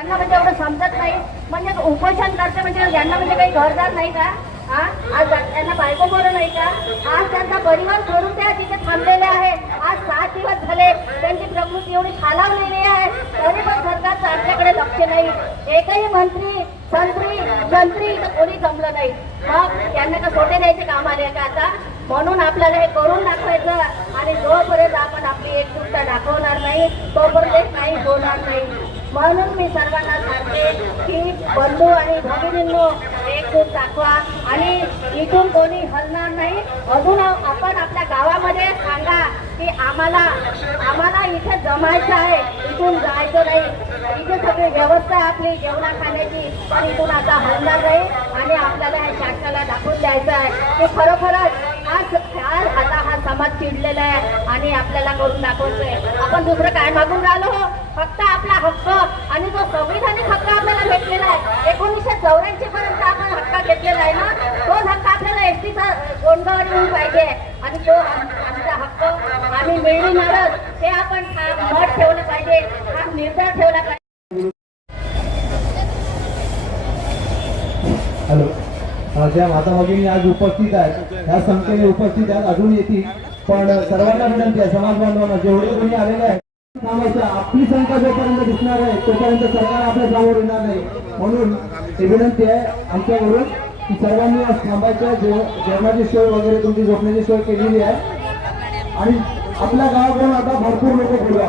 त्यांना म्हणजे एवढं समजत नाही. म्हणजे उपोषण करते म्हणजे यांना म्हणजे काही घरदार नाही का? हा आज त्यांना बायको बरं नाही का? आज त्यांचा परिवार सोडून त्या तिथे थांबलेले आहे. आज सात दिवस झाले. त्यांची प्रकृती एवढी खालावलेली आहे. तरी पण सरकारचं आमच्याकडे लक्ष नाही. एकही मंत्री संत्री मंत्री कोणी जमलं नाही. मग त्यांना का सोटे द्यायचे काम आले का आता? म्हणून आपल्याला हे करून दाखवायचं. आणि जोपर्यंत आपण आपली एकजुटता दाखवणार नाही तोपर्यंत काही होणार नाही. म्हणून मी सर्वांना सांगते की बंधू आणि भगिनींनो एकजूट दाखवा. आणि इथून कोणी हलणार नाही. अजून आपण आपल्या गावामध्ये सांगा की आम्हाला आम्हाला इथे जमायचं आहे. इथून जायचं नाही. इथे सगळी व्यवस्था आपली जेवणा खाण्याची पण इथून आता हलणार नाही. आणि आपल्याला ह्या शासनाला दाखवून द्यायचं आहे. की खरोखरच आता हा समाज चिडलेला आहे आणि आपल्याला करून दाखवतोय. आपण दुसरं काय मागून राहिलो हो? फक्त आपला हक्क आणि जो संविधानिक हक्क आपल्याला भेटलेला आहे एकोणीसशे चौऱ्याऐंशी पर्यंत आपण हक्क घेतलेला आहे ना तोच हक्क आपल्याला एस टीचा गोंडवर येऊन पाहिजे आणि तो आमचा हक्क आम्ही मिळविणारच. ते आपण ठाम मत ठेवलं पाहिजे हा निर्धार ठेवला पाहिजे. हॅलो. ज्या माता भगिनी आज उपस्थित आहेत. ह्या संख्येने उपस्थित आहेत. अजून येतील. पण सर्वांना विनंती आहे समाज बांधवांना जेवढे कोणी आलेले आहेत थांबायचं आपली संख्या जोपर्यंत दिसणार आहे तोपर्यंत सरकार आपल्यासमोर येणार नाही. म्हणून ही विनंती आहे आमच्याकडून की सर्वांनी आज थांबायच्या जेवणाची सोय वगैरे तुमची झोपण्याची सोय केलेली आहे. आणि आपल्या गावाकडून आता भरपूर लोक बोलवा